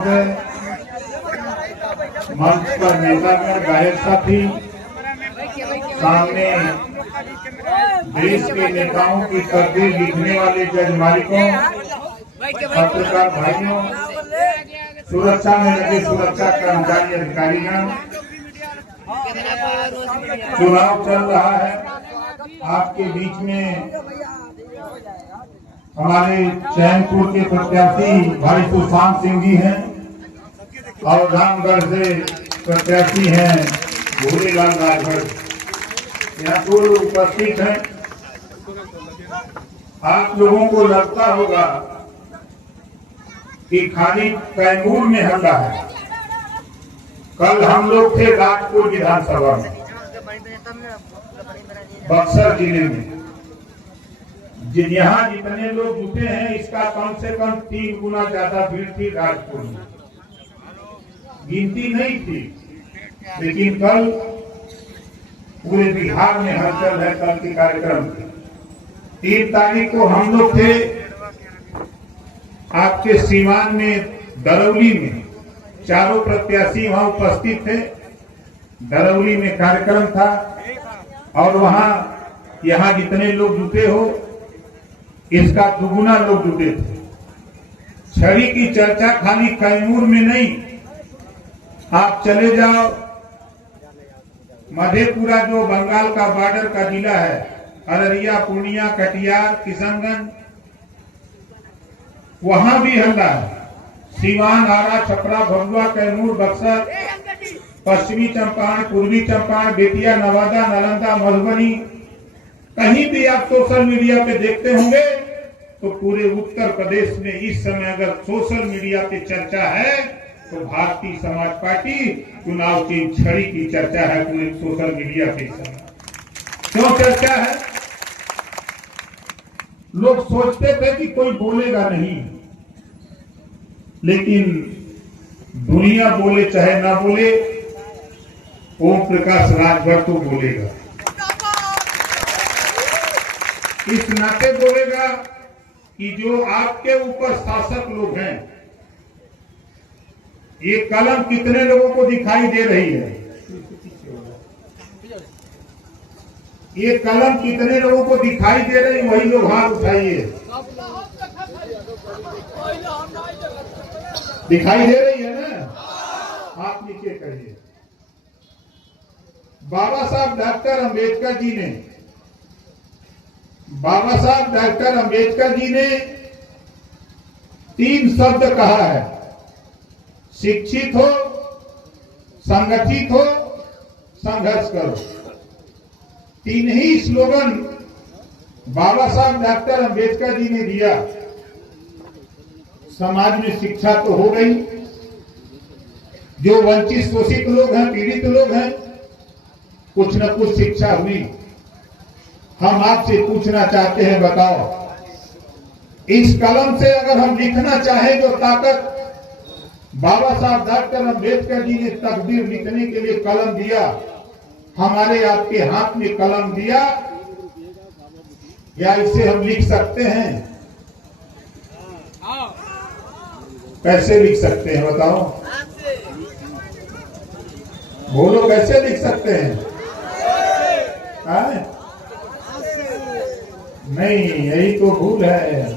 मंच पर नेतागण गायक साथी सामने देश के नेताओं की तस्वीर लिखने वाले जज मालिकों, पत्रकार भाइयों, सुरक्षा में लगे सुरक्षा कर्मचारी अधिकारीगण, चुनाव चल रहा है। आपके बीच में हमारे चैनपुर के प्रत्याशी भाई सुशांत सिंह जी हैं और रामगढ़ से प्रत्याशी हैं भोलेलाल राजभर, यहाँ पूर्व उपस्थित हैं। आप लोगों को लगता होगा कि खाली कैमूर में हल्ला है। कल हम लोग थे राजपुर विधानसभा में, बक्सर जिले में, यहाँ जितने लोग जुटे हैं इसका कम से कम 3 गुना ज्यादा भीड़ थी राजपुर में। गिनती नहीं थी, लेकिन कल पूरे बिहार में हलचल है। कल के कार्यक्रम 3 तारीख को हम लोग थे आपके सीवान में, दरौली में, चारों प्रत्याशी वहां उपस्थित थे। दरौली में कार्यक्रम था और वहां यहाँ जितने लोग जुटे हो इसका दुगुना लोग जुटे थे। छड़ी की चर्चा खाली कैमूर में नहीं, आप चले जाओ मधेपुरा जो बंगाल का बॉर्डर का जिला है, अररिया, पूर्णिया, कटिहार, किशनगंज, वहां भी हल्ला है। सीवान, आरा, छपरा, भभुआ, कैमूर, बक्सर, पश्चिमी चंपारण, पूर्वी चंपारण, बेतिया, नवादा, नालंदा, मधुबनी, कहीं भी आप सोशल मीडिया पे देखते होंगे तो पूरे उत्तर प्रदेश में इस समय अगर सोशल मीडिया पे चर्चा है तो भारतीय समाज पार्टी चुनाव की छड़ी की चर्चा है पूरे सोशल मीडिया पे। क्यों चर्चा है? लोग सोचते थे कि कोई बोलेगा नहीं, लेकिन दुनिया बोले चाहे ना बोले, ओम प्रकाश राजभर तो बोलेगा। इस नाते बोलेगा कि जो आपके ऊपर शासक लोग हैं, ये कलम कितने लोगों को दिखाई दे रही है? ये कलम कितने लोगों को दिखाई दे रही है? वही लोग हाथ उठाइए। दिखाई दे रही है ना? हाथ नीचे करिए। बाबा साहब डॉक्टर अंबेडकर जी ने, बाबा साहब डॉक्टर अंबेडकर जी ने 3 शब्द कहा है: शिक्षित हो, संगठित हो, संघर्ष करो। 3 ही स्लोगन बाबा साहब डॉक्टर अंबेडकर जी ने दिया। समाज में शिक्षा तो हो गई, जो वंचित शोषित लोग हैं, पीड़ित लोग हैं, कुछ न कुछ शिक्षा हुई। हम आपसे पूछना चाहते हैं, बताओ, इस कलम से अगर हम लिखना चाहें जो ताकत बाबा साहब डॉक्टर अंबेडकर जी ने तकदीर लिखने के लिए कलम दिया, हमारे आपके हाथ में कलम दिया, या इसे हम लिख सकते हैं? कैसे लिख सकते हैं बताओ? बोलो, कैसे लिख सकते हैं? नहीं, यही तो भूल है।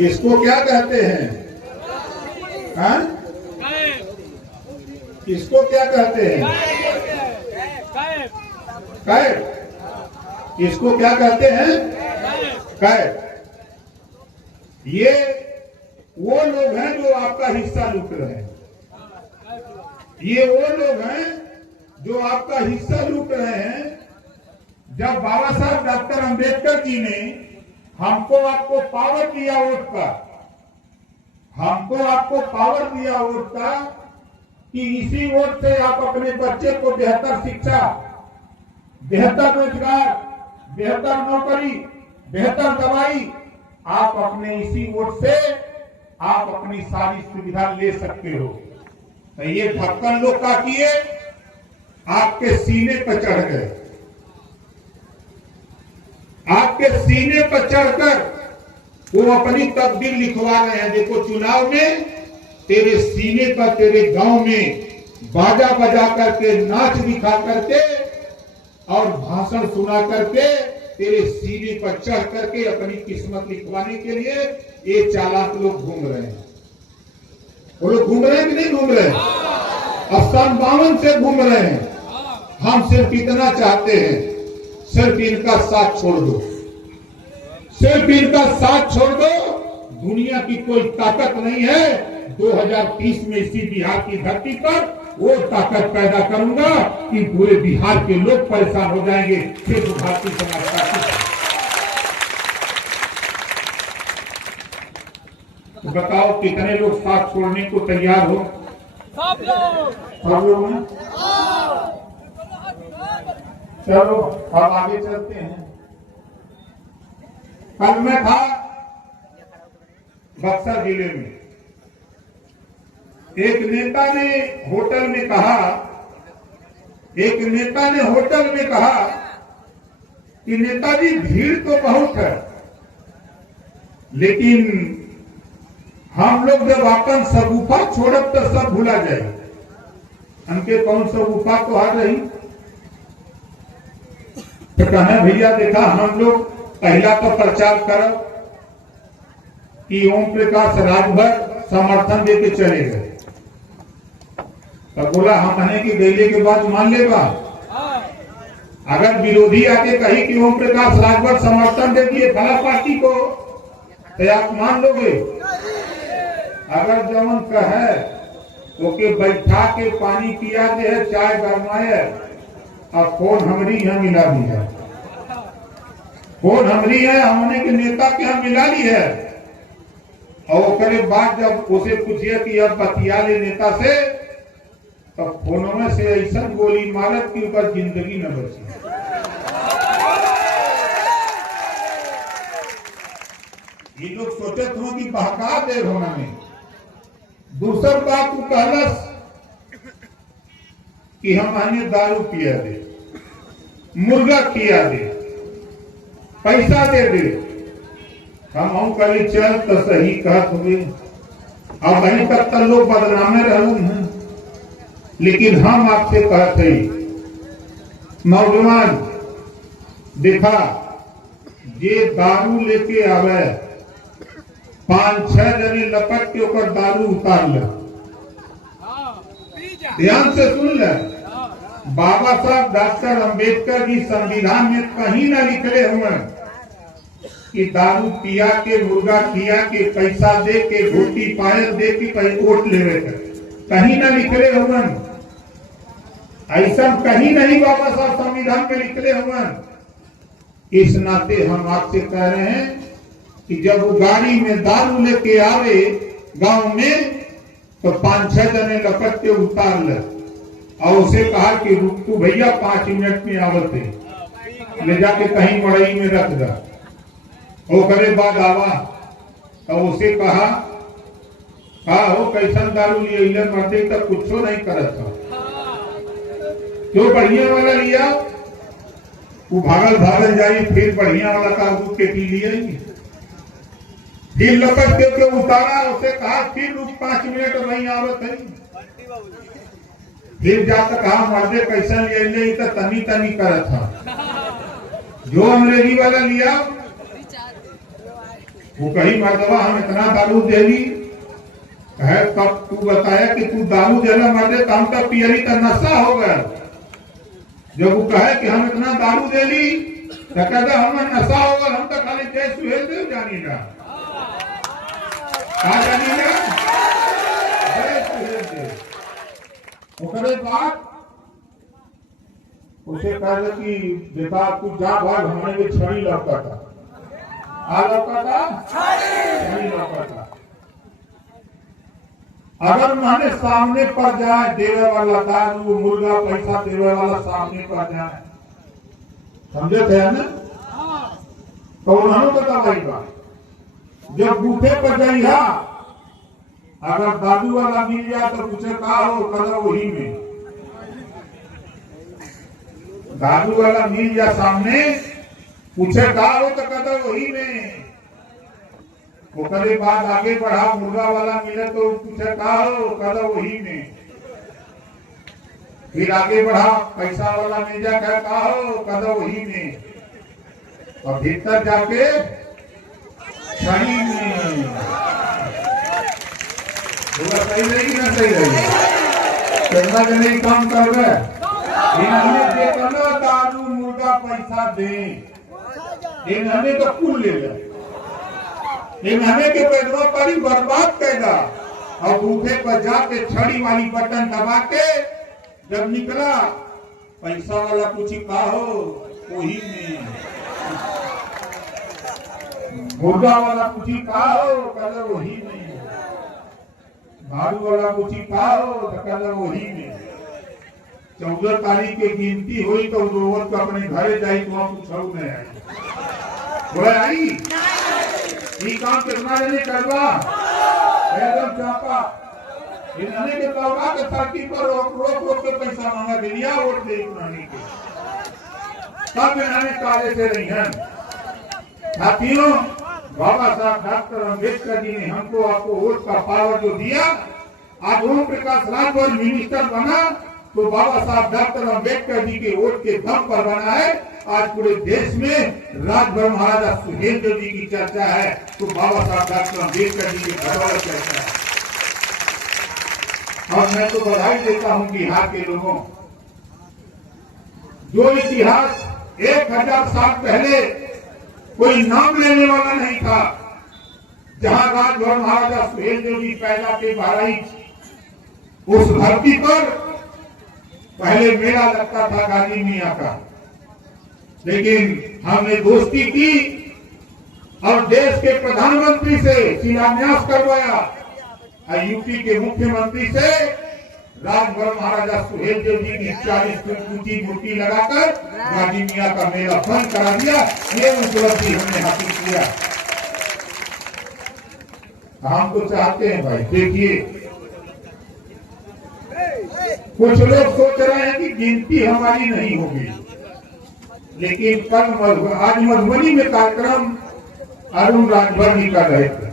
इसको क्या कहते हैं? इसको क्या कहते हैं? कैद। इसको क्या कहते हैं? कैद। ये वो लोग हैं जो आपका हिस्सा लूट रहे हैं। ये वो लोग हैं जो आपका हिस्सा लूट रहे हैं। जब बाबा साहब डॉक्टर अंबेडकर जी ने हमको आपको पावर दिया वोट का, हमको आपको पावर दिया वोट का कि इसी वोट से आप अपने बच्चे को बेहतर शिक्षा, बेहतर रोजगार, बेहतर नौकरी, बेहतर दवाई, आप अपने इसी वोट से आप अपनी सारी सुविधा ले सकते हो। तो ये ढक्कन लोग क्या किए? आपके सीने पर चढ़ गए। आपके सीने पर चढ़कर वो अपनी तकदीर लिखवा रहे हैं। देखो चुनाव में तेरे सीने पर, तेरे गांव में बाजा बजा करके, नाच दिखा करके और भाषण सुना करके, तेरे सीने पर चढ़ करके अपनी किस्मत लिखवाने के लिए ये चालाक लोग घूम रहे हैं। वो लोग घूम रहे हैं कि नहीं घूम रहे हैं? सन 52 से घूम रहे हैं। हम सिर्फ इतना चाहते हैं, सिर्फ इनका साथ छोड़ दो, सिर्फ इनका साथ छोड़ दो। दुनिया की कोई ताकत नहीं है। 2030 में इसी बिहार की धरती पर वो ताकत पैदा करूंगा कि पूरे बिहार के लोग परेशान हो जाएंगे। सिर्फ भारतीय समाज पार्टी। तो बताओ कितने लोग साथ छोड़ने को तैयार हो? सब लोग हैं। चलो अब आगे चलते हैं। कल मैं था बक्सर जिले में। एक नेता ने होटल में कहा कि नेताजी भीड़ तो बहुत है, लेकिन हम लोग जब अपन सगुफा छोड़ब तो सब भूला जाए। हमके कौन सगुफा तो आ रही? तो कहे भैया देखा हम लोग पहला तो प्रचार करब कि ओम प्रकाश राजभर समर्थन देके चले गए। तो बोला हमने की गैले के बाद मान लेगा। अगर विरोधी आके कही कि ओम प्रकाश राजभर समर्थन दे दिए फला पार्टी को, तो आप मान लोगे? अगर जमन कहे तो के बैठा के पानी पिया दे है, चाय गरमाए और फोन हमारी यहाँ मिला दी है। फोन हमारी है, हमने के नेता के यहाँ मिला ली है। और उसके बाद जब उसे पूछिए कि अब बतिया ले नेता से, तो फोनों में से ऐसा गोली मारत के ऊपर जिंदगी न बची। ये लोग सोचे थे कि बहका दे होना में। दूसर बात वो कहलस कि हमारे दारू पिया दे, मुर्गा खिया दे, पैसा दे दे। हम कल चल तो सही कहत हुए। अब अभी तक तो लोग बदनामे रहूं हैं, लेकिन हम आपसे कहते नौजवान देखा ये दारू लेके आवे, 5-6 जने लपट के ऊपर दारू उतार ले। ध्यान से सुन ले। बाबा साहब डॉक्टर अंबेडकर जी संविधान में कहीं ना लिखले हुए कि दारू पिया के, मुर्गा खिया के, पैसा दे के, रोटी पायल दे के वोट लेवे के, कहीं ना लिखले हुए। ऐसा कहीं नहीं बाबा साहब संविधान में लिखले हुए। इस नाते हम आपसे कह रहे हैं कि जब वो गाड़ी में दारू लेके आवे गांव में, तो 5-6 जने लपट के उतार ले और उसे कहा कि रुक तू भैया 5 मिनट में आवत है, ले जाके कहीं मड़ई में रख दा। वो करे बाद आवा तो उसे कहा हो कैसन दारू लिए मरते तक कुछ नहीं करत था, जो बढ़िया वाला लिया वो भागल जाई, फिर बढ़िया वाला का के पी लिए, फिर लपट के उतारा। उसे कहा फिर रुक 5 मिनट वही आवत है। फिर जाकर कहा मर्दे कैसा ले तो तनी तनी करत था। जो अंग्रेजी वाला लिया वो कही मर्दवा हम इतना दारू दे ली है, कब तू बताया कि तू दारू देना मर्दे तो हम तो पियली तो नशा हो गया। जब वो कहे कि हम इतना दारू दे ली तो कहते हमें नशा होगा, हम तो खाली देश सुहेल दे जानी ना बाद उसे कहे कि बेटा तू जा भाग, हमारे में छड़ी लौका था, छड़ी लौका था। अगर माने सामने पर जाए देवे वाला दारू मुर्गा पैसा देवे वाला सामने पर जाए, समझे थे ना? तो उन्होंने बतावाई बात जब बूथे पर जाइया, अगर दादू वाला मिल जाए तो पूछे कहा हो, कदर वही में। दादू वाला मिल जाए सामने, पूछे कहा हो तो कदर वही में। वो कदे बात आगे बढ़ा, मुर्गा वाला मिले तो पूछे कहा हो, कदा वही में। फिर आगे बढ़ा, पैसा वाला मिल जा, कहा हो, कदा वही में। और भीतर जाके छड़ी में। सही रहेगी ना, सही रहेगी। करना के नहीं काम कर रहे, दारू मुर्गा पैसा दे, हमें तो कुल ले जाए, हमें के पैदवा पर बर्बाद कैदा। और बूफे पर जाके छड़ी वाली बटन दबा के जब निकला, पैसा वाला कुछ कहा हो, वही में। मुर्गा वाला कुछ कहा हो, कलर वही में। भाड़ू वाला कुछ कहा हो, तो कलर वही में। 14 तारीख के गिनती हुई तो रोवत को अपने घरे जाई तो वहां कुछ नहीं आई। बोले आई ये काम कितना ने करवा एकदम चापा। इन्होंने के कहा के धरती पर रोक के पैसा मांगा दिया, वोट दे इन्होंने के। तब इन्होंने काले से नहीं है। साथियों, बाबा साहब डॉक्टर अम्बेडकर जी ने हमको आपको वोट का पावर जो दिया, आज ओम प्रकाश राजभर मिनिस्टर बना तो बाबा साहब डॉक्टर अम्बेडकर जी के वोट के दम पर बना है। आज पूरे देश में राजभर महाराजा सुहेलदेव जी की चर्चा है तो बाबा साहब डॉक्टर अम्बेडकर जी की बदौलत चर्चा है। और मैं तो बधाई देता हूं बिहार के लोगों, जो इतिहास 1000 साल पहले कोई नाम लेने वाला नहीं था, जहां राजभर महाराजा सुहेलदेव जी पैदा के बहराइच, उस धरती पर पहले मेला लगता था गाजी मियां का, लेकिन हमने दोस्ती की और देश के प्रधानमंत्री से शिलान्यास करवाया और यूपी के मुख्यमंत्री से राजभर महाराजा सुहेलदेव जी की 40 फीट ऊंची मूर्ति लगाकर गाजी मियां का मेला बंद करा दिया। ये उपलब्धि हमने हासिल किया। हम तो चाहते हैं भाई, देखिए कुछ लोग सोच रहे हैं कि गिनती हमारी नहीं होगी, लेकिन कल आज मधुबनी में कार्यक्रम अरुण राजभर जी कर रहे थे।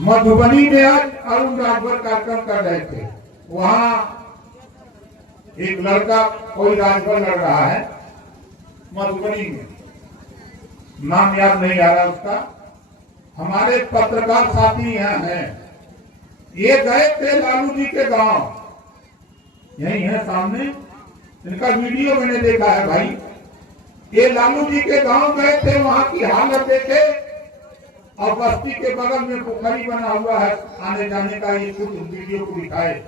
मधुबनी में आज अरुण राजभर कार्यक्रम कर रहे थे। वहां एक लड़का कोई राजभर लड़ रहा है मधुबनी में, नाम याद नहीं आ रहा उसका। हमारे पत्रकार साथी यहाँ हैं, ये गए थे लालू जी के गांव, यही है सामने, इनका वीडियो मैंने देखा है भाई। ये लालू जी के गांव गए थे, वहां की हालत देखे और बस्ती के बगल में पोखरी बना हुआ है आने जाने का, ये कुछ वीडियो को दिखाए।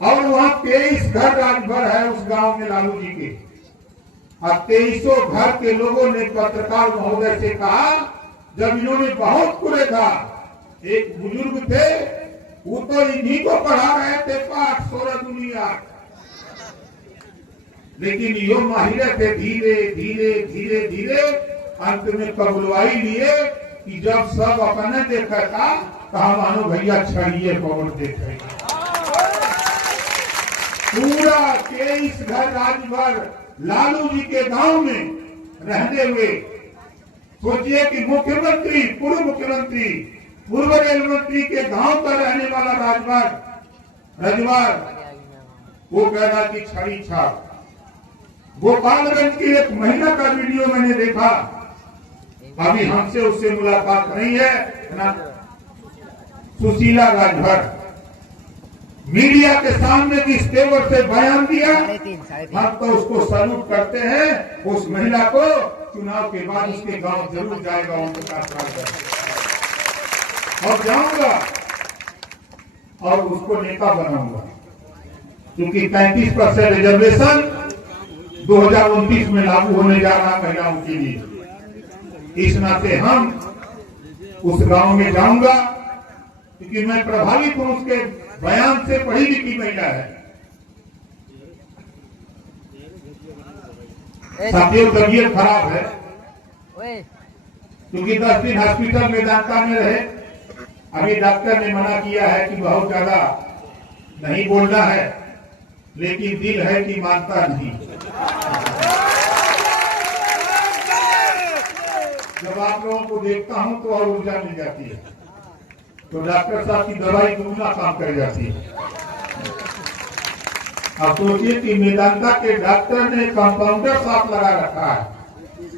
और वहां 23 घर राजभर है उस गांव में लालू जी के, और 2300 घर के लोगों ने पत्रकार महोदय से कहा, जब इन्होंने बहुत कुरे था, एक बुजुर्ग थे वो तो इन्हीं को पढ़ा रहे थे पाठ 16 दुनिया, लेकिन यो माहिर थे। धीरे धीरे धीरे धीरे अंत में कबुलवाई लिए कि जब सब अपने देखा था कहा मानो भैया छड़िए पवन देखे। पूरा 23 घर राजभर लालू जी के गांव में रहने हुए, सोचिए कि मुख्यमंत्री, पूर्व मुख्यमंत्री, पूर्व रेल मंत्री के गांव पर रहने वाला रजवार वो कहना की छड़ी छाप। गोपालगंज की एक महिला का वीडियो मैंने देखा, अभी हमसे उससे मुलाकात नहीं है ना। सुशीला राजभर मीडिया के सामने जिस तेवर से बयान दिया, हम तो उसको सैल्यूट करते हैं। उस महिला को चुनाव के बाद उसके गांव जरूर जाएगा उनके साथ और जाऊंगा और उसको नेता बनाऊंगा, क्योंकि 35% रिजर्वेशन 2029 में लागू होने जा रहा महिलाओं के लिए। इस नाते हम उस गांव में जाऊंगा, क्योंकि मैं प्रभावित हूं उसके बयान से। पढ़ी लिखी महिला है, साथियों तबीयत खराब है, क्योंकि 10 दिन हॉस्पिटल मेदांता में रहे। अभी डॉक्टर ने मना किया है कि बहुत ज्यादा नहीं बोलना है, लेकिन दिल है कि मानता नहीं। जब आप लोगों को देखता हूं तो और ऊर्जा मिल जाती है। तो डॉक्टर साहब की दवाई दुगना काम कर जाती है। अब सोचिए कि मेदांता के डॉक्टर ने कंपाउंडर साथ लगा रखा है,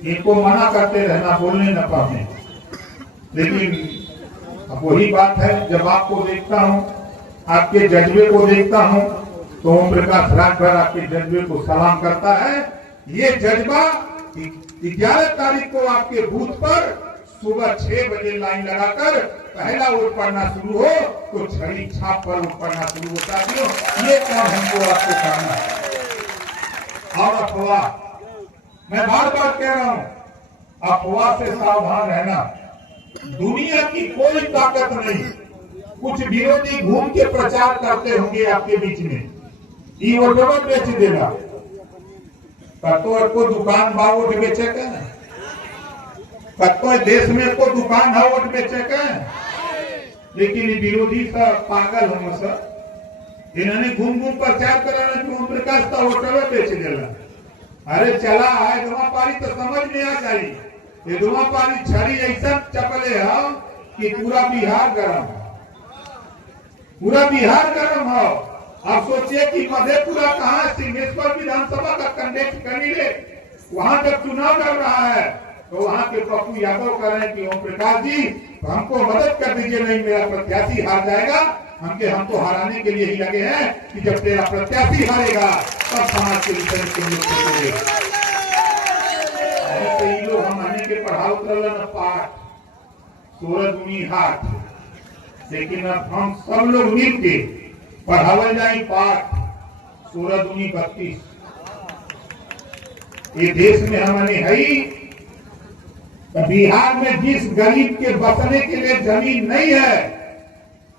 इनको मना करते रहना, बोलने न पाने। लेकिन अब वही बात है, जब आपको देखता हूं, आपके जज्बे को देखता हूं, तो ओम प्रकाश राजभर आपके जज्बे को सलाम करता है। ये जज्बा 11 तारीख को आपके बूथ पर सुबह 6 बजे लाइन लगाकर पहला वोट पड़ना शुरू हो तो छड़ी छाप पर वोट पड़ना शुरू होता है। ये काम हमको आपको करना है। और अफवाह, मैं बार बार कह रहा हूं, अफवाह से सावधान रहना। दुनिया की कोई ताकत नहीं। कुछ विरोधी घूम के प्रचार करते होंगे आपके बीच में, ये वोटवा बेच देगा, को दुकान बा वोट बेचे के, कतो देश में को दुकान है वोट बेचे के। लेकिन विरोधी सब पागल हम सब, इन्होंने घूम घूम प्रचार कराना कि ओम प्रकाश का वोटवा बेच देला। अरे चला है धुआंपारी तो समझ में आ जाए, ये धुआंपारी छड़ी ऐसा चपले है कि पूरा बिहार गर्म है, पूरा बिहार गर्म है। आप सोचिए कि मधेपुरा कहाँ, सिंहेश्वर विधानसभा का कैंडिडेट वहां जब चुनाव लड़ रहा है तो वहां के पप्पू यादव कह रहे हैं कि ओम प्रकाश जी हमको मदद कर दीजिए, नहीं मेरा प्रत्याशी हार जाएगा, हमको हराने के लिए ही लगे हैं कि जब तेरा प्रत्याशी हारेगा तब समाज के विषय के लोग हम आने के पढ़ाओ उतरल न पाठ 16 दूनी हाथ। लेकिन अब हम सब लोग मिल के पढ़ावल जाए पाठ 16 दूनी 32। ये देश में हमने है ही, बिहार में जिस गरीब के बसने के लिए जमीन नहीं है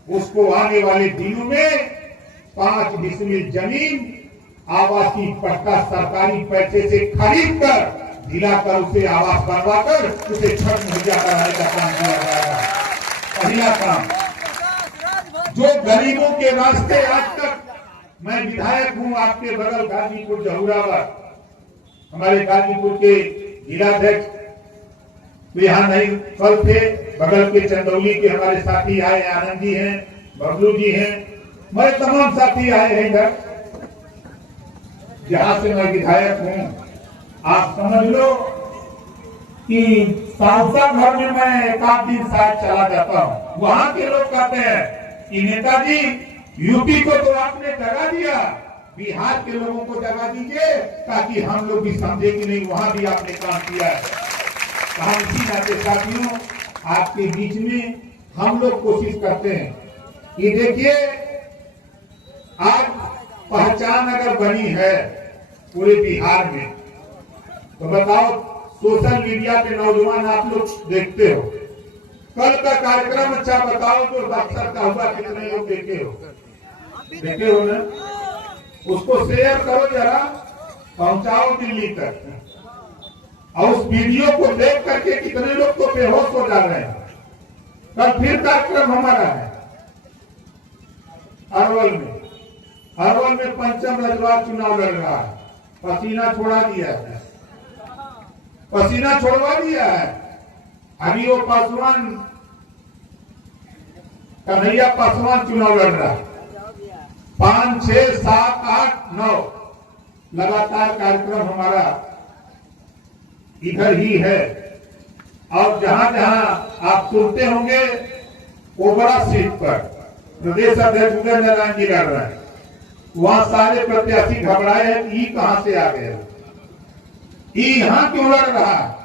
उसको आने वाले दिनों में 5 डिसमिल जमीन आवासीय पट्टा सरकारी पैसे से खरीद कर दिलाकर उसे आवास बनवाकर उसे छठ मुहैया कराने का काम किया जाएगा। पहला काम, जो गरीबों के रास्ते आज तक, मैं विधायक हूं आपके बगल गाजीपुर जहुराबाद, हमारे गाजीपुर के जिलाध्यक्ष तो यहाँ नहीं कल थे, बगल के चंदौली के हमारे साथी आए, आनंद जी हैं, बबलू जी हैं, मेरे तमाम साथी आए हैं इधर, जहां से मैं विधायक हूं। आप समझ लो कि सांसद घर में मैं एक आध दिन शायद चला जाता हूं, वहां के लोग कहते हैं कि नेताजी यूपी को तो आपने जगा दिया, बिहार के लोगों को जगा दीजिए ताकि हम लोग भी समझे कि नहीं वहां भी आपने काम किया है। हम इसी नाते साथियों आपके बीच में हम लोग कोशिश करते हैं कि देखिए आज पहचान अगर बनी है पूरे बिहार में तो बताओ, सोशल मीडिया पे नौजवान आप लोग देखते हो, कल का कार्यक्रम अच्छा बताओ जो बक्सर का हुआ, कितने लोग देखे हो ना, उसको शेयर करो जरा, पहुंचाओ दिल्ली तक, और उस वीडियो को देख करके कितने लोग तो बेहोश हो जा रहे हैं। कल फिर कार्यक्रम हमारा है अरवल में पंचम रजवार चुनाव लड़ रहा है, पसीना छोड़ा दिया है, पसीना छोड़वा दिया है। अभी वो पासवान, कन्हैया पासवान चुनाव लड़ रहा है, 5, 6, 7, 8, 9 लगातार कार्यक्रम हमारा इधर ही है। और जहां जहां आप सुनते होंगे वो बड़ा सीट पर प्रदेश अध्यक्ष उदय नारायण जी लड़ रहे हैं, वहां सारे प्रत्याशी घबराए हैं कि कहां से आ गए, यहां क्यों लड़ रहा है,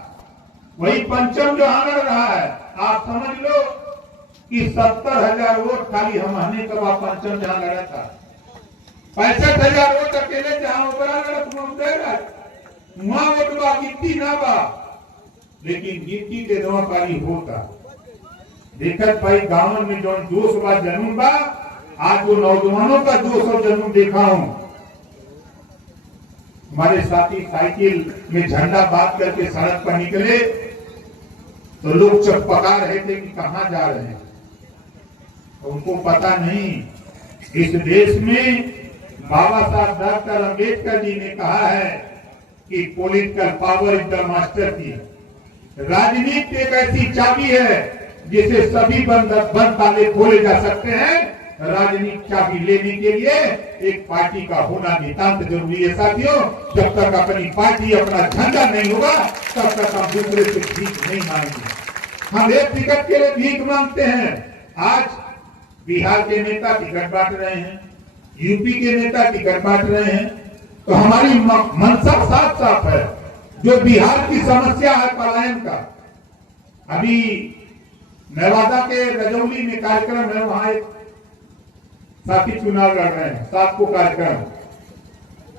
वही पंचम जहां लड़ रहा है। आप समझ लो कि 70,000 वोट खाली हम आने के बाद पंचम जहां लड़ा था, 65,000 वोट अकेले जहां बड़ा लड़त वहां वोटवा गिनती ना बा, लेकिन गिनती के दवाकारी होता। देखत भाई गांव में जो जोश बा जनून बा, आज वो नौजवानों का जोश और जनून देखा हूं। हमारे साथी साइकिल में झंडा बांध करके सड़क पर निकले तो लोग चकपका रहे थे कि कहां जा रहे हैं, उनको पता नहीं इस देश में बाबा साहब डॉक्टर अम्बेडकर जी ने कहा है कि political power is the master की। राजनीति एक ऐसी चाबी है जिसे सभी बंद ताले खोले जा सकते हैं। राजनीति चाबी लेने के लिए एक पार्टी का होना नितांत जरूरी है साथियों। जब तक अपनी पार्टी अपना झंडा नहीं होगा तब तक हम दूसरे से भीख नहीं मांगेंगे। हम एक टिकट के लिए भीख मांगते हैं। आज बिहार के नेता टिकट बांट रहे हैं, यूपी के नेता टिकट बांट रहे हैं, तो हमारी मंशा साफ साफ है। जो बिहार की समस्या है पलायन का, अभी नेवादा के रजौली में कार्यक्रम है, वहां एक साथी चुनाव लड़ रहे हैं, 7 को कार्यक्रम।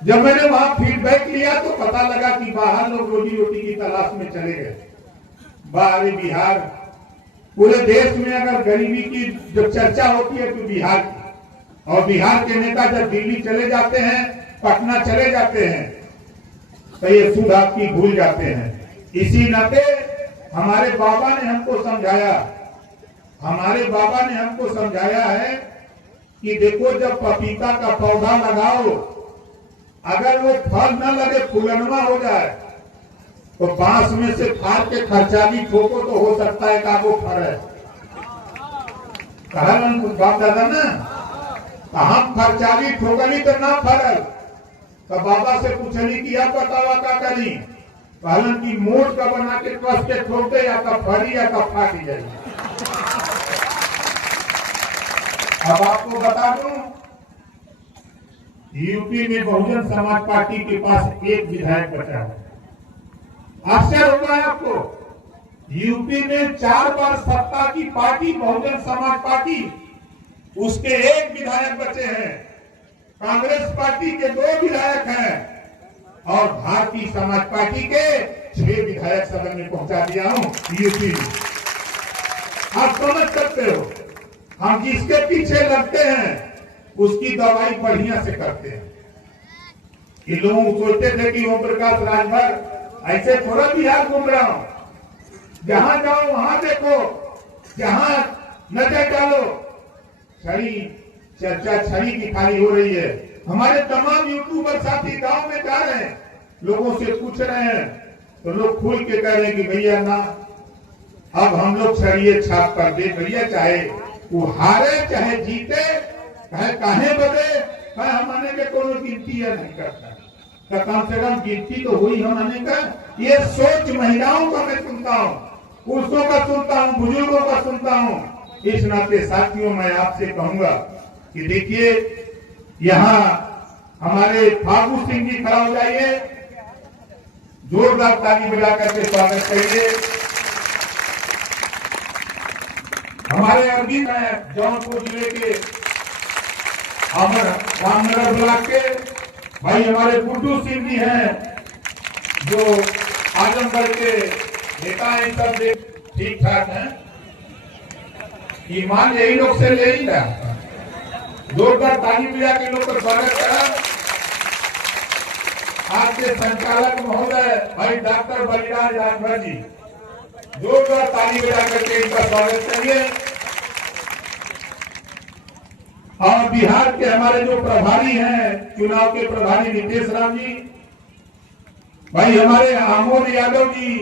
जब मैंने वहां फीडबैक लिया तो पता लगा कि बाहर लोग रोजी रोटी की तलाश में चले गए। बाहरी बिहार, पूरे देश में अगर गरीबी की जब चर्चा होती है तो बिहार की, और बिहार के नेता जब दिल्ली चले जाते हैं, पटना चले जाते हैं, तो ये सुध आपकी भूल जाते हैं। इसी नाते हमारे बाबा ने हमको समझाया है कि देखो जब पपीता का पौधा लगाओ, अगर वो फल न लगे, फूलनवा हो जाए, तो बांस में से फाड़ के खर्चाली ठोको तो हो सकता है कि वो फरे। कहा बाप दादा ना, हम खर्चाली ठोकली तो ना फरल। तो बाबा से पूछली कि आप बतावा का करी, कहलन की मोट का बना के कस के ठोकते, या का फरी या का फाटी जाए। अब आपको बता दूं, यूपी में बहुजन समाज पार्टी के पास एक विधायक बचा है। आश्चर्य होगा है आपको, यूपी में 4 बार सत्ता की पार्टी बहुजन समाज पार्टी, उसके एक विधायक बचे हैं। कांग्रेस पार्टी के 2 विधायक हैं, और भारतीय समाज पार्टी के 6 विधायक सदन में पहुंचा दिया हूं यूपी। आप समझ सकते हो, हम जिसके पीछे लगते हैं उसकी दवाई बढ़िया से करते हैं। ये लोग सोचते थे कि ओम प्रकाश राजभर ऐसे थोड़ा बिहार घूम रहा हूं, जहां जाओ वहां देखो, जहां नजर डालो चर्चा छड़ी की खाली हो रही है। हमारे तमाम यूट्यूबर साथी गांव में जा रहे हैं, लोगों से पूछ रहे हैं, तो लोग खुल के कह रहे हैं कि भैया ना, अब हम लोग छड़िए छाप कर दे भैया, चाहे वो हारे चाहे जीते, काहे बदे, हम आने के कोनो गिनती है नहीं करता, तो कम से कम गिनती तो हुई हम आने का। ये सोच महिलाओं का मैं सुनता हूँ, पुरुषों का सुनता हूँ, बुजुर्गों का सुनता हूँ। इस नाते साथियों मैं आपसे कहूंगा कि देखिए, यहाँ हमारे फागू सिंह जी खड़ा हो जाइए, जोरदार ताली बजा करके स्वागत करिए। हमारे अरविंद है जौनपुर जिले के रामनगर ब्लॉक के भाई, हमारे गुड्डू सिंह जी हैं जो आजमगढ़ के नेता हैं। सब ठीक ठाक हैं, ईमान यही लोग से ले ही रहा। जोरदार ताली बजा के लोग का स्वागत करा। आज के संचालक महोदय भाई डॉक्टर बलिराज राजभर जी, जोरदार ताली बजा करके इनका स्वागत करिए। और बिहार के हमारे जो प्रभारी हैं, चुनाव के प्रभारी नीतीश राम जी, भाई हमारे आमोद यादव जी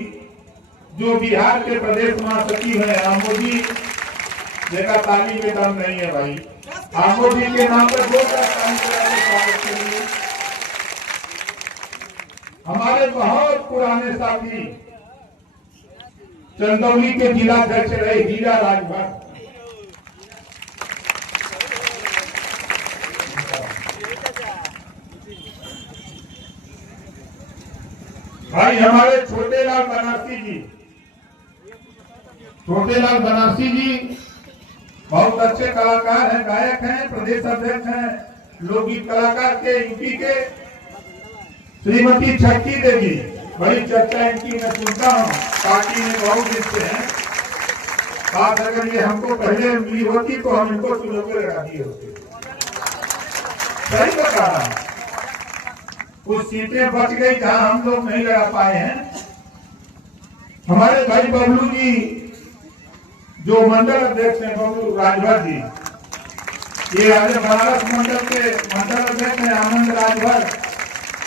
जो बिहार के प्रदेश महासचिव हैं, आमोद जी देखा ताली में दम नहीं है भाई, आमोद जी के नाम पर जोरदार ताली बजा के स्वागत करिए। हमारे बहुत पुराने साथी चंदौली के जिलाध्यक्ष रहे हीरा राजभर, भाई हमारे छोटेलाल बनारसी जी बहुत अच्छे कलाकार हैं, गायक हैं, प्रदेश अध्यक्ष हैं, लोकगीत कलाकार के यूपी के। श्रीमती छक्की देवी, बड़ी चर्चा इनकी मैं सुनता हूँ, पार्टी में बहुत दिन से हैं। बात अगर ये हमको पहले मिली होती तो हम इनको चुनौती लगा दिए होते। सही बता रहा हूँ, कुछ सीटें बच गई जहां हम लोग नहीं लड़ा पाए हैं। हमारे भाई बबलू जी जो मंडल अध्यक्ष हैं, बबलू राजभर जी, ये आज बनारस मंडल के मंडल अध्यक्ष हैं। आनंद राजभर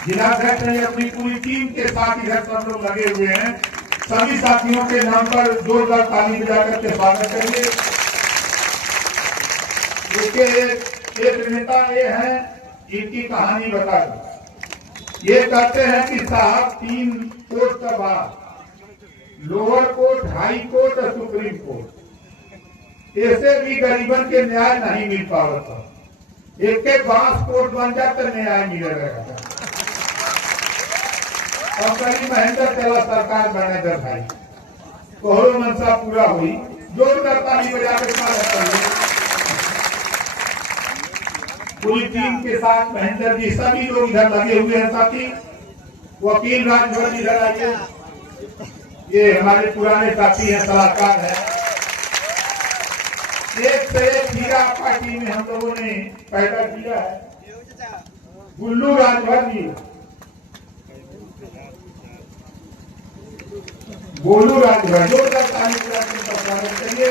जिलाध्यक्ष हैं, अपनी पूरी टीम के साथ इधर सब लोग लगे हुए हैं। सभी साथियों के नाम पर जोरदार ताली बजा करके स्वागत करिए। देखिए एक नेता ये है, इनकी कहानी बता दूं। ये कहते हैं कि साहब 3 कोर्ट का बात, लोअर कोर्ट, हाई कोर्ट और सुप्रीम कोर्ट, ऐसे भी गरीबन के न्याय नहीं मिल पाता। एक के 5 कोर्ट बन जाते न्याय मिलेगा। और कहीं महेंद्र चला सरकार बने दे भाई, कोहरो मनसा पूरा हुई। जोरदार ताली बजा के स्वागत करिए। पूरी टीम के साथ महेंद्र जी, सभी लोग इधर लगे हुए हैं। साथी वकील राजभर इधर आइए, ये हमारे पुराने साथी हैं, सलाहकार हैं। एक से एक हीरा पार्टी में हम लोगों ने पैदा किया है। गुल्लू राजभर जी, गोलू राजभर, जोरदार ताली बजा के स्वागत करिए।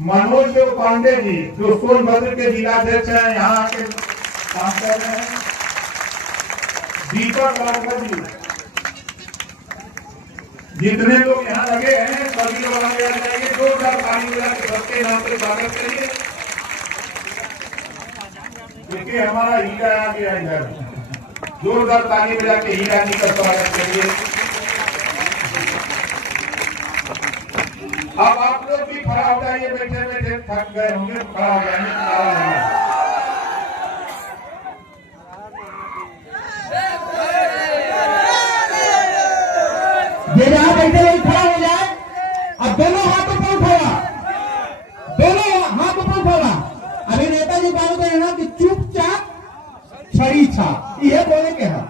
मनोज पांडे जी, जो सोनभद्र के जिलाध्यक्ष हैं, यहाँ आके काम कर रहे हैं। दीपक राघव जी, जितने लोग यहाँ लगे हैं सभी लोग आगे आ जाएंगे। जोरदार ताली बजा के सबके नाम पे स्वागत करिए। देखिए हमारा हीरा आ गया इधर, जोरदार ताली बजा के हीरा जी का स्वागत करिए। अब आप लोग भी खड़ा हो जाइए, बैठे बैठे थक गए होंगे, खड़ा हो जाएंगे। जहाँ बैठे लोग खड़ा हो जाए। अब दोनों हाथों पर उठावा, दोनों हाथों पर उठावा। अभी नेताजी बात कर रहे हैं कि चुपचाप छड़ी छाप, ये बोले के है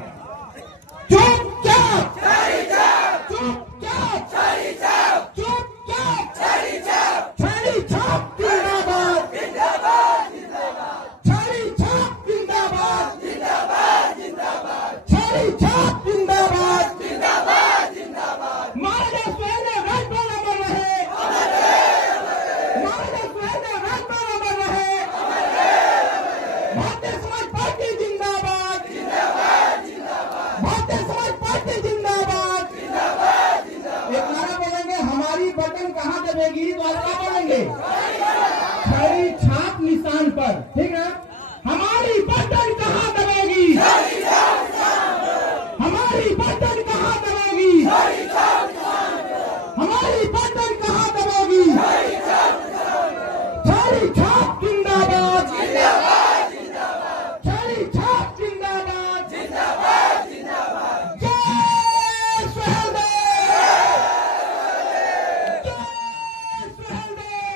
चुपचाप छड़ी छाप, चुपचाप छड़ी छाप, चुपचाप छड़ी छाप, छड़ी छाप जिंदाबाद जिंदाबाद जिंदाबाद, छड़ी छाप जिंदाबाद जिंदाबाद जिंदाबाद, छड़ी छाप जिंदाबाद जिंदाबाद जिंदाबाद। महाराजा सुहेलदेव राजभर अमर रहे, महाराजा सुहेलदेव राजभर अमर रहे। भारतीय समाज पार्टी जिंदाबाद जिंदाबाद जिंदाबाद, भारतीय समाज पार्टी जिंदाबाद जिंदाबाद जिंदाबाद। एक नारा बोलेंगे, हमारी बटन कहाँ दबेगी, तो आज क्या बोलेंगे, छड़ी छाप निशान पर, ठीक है। हमारी बटन कहाँ दबेगी, हमारी बटन कहाँ दबेगी, हमारी बटन कहाँ दबेगी, छड़ी छाप जिंदाबाद जिंदाबाद जिंदाबाद, छड़ी छाप जिंदाबाद जिंदाबाद जिंदाबाद। जय सुहेलदेव, जय सुहेलदेव,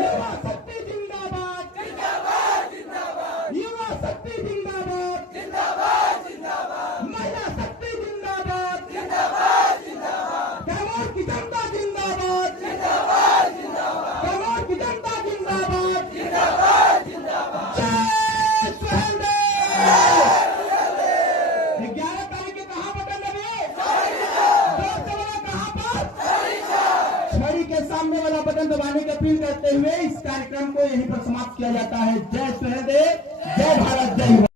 युवा शक्ति जिंदाबाद जिंदाबाद जिंदाबाद, युवा शक्ति जिंदाबाद जिंदाबाद जिंदाबाद, महिला शक्ति जिंदाबाद जिंदाबाद जिंदाबाद, कैमूर की जनता जिंदाबाद जिंदाबाद जिंदाबाद, कैमूर की जनता जिंदाबाद जिंदाबाद जिंदाबाद। जय सुहेलदेव। 11 तारीख के कहाँ बटन दबे, जोर से बोला कहाँ पर, छड़ी के सामने वाला बटन दबाने की अपील करते हुए इस कार्यक्रम को यहीं पर समाप्त किया जाता है। जय सुहेलदेव, जय भारत, जय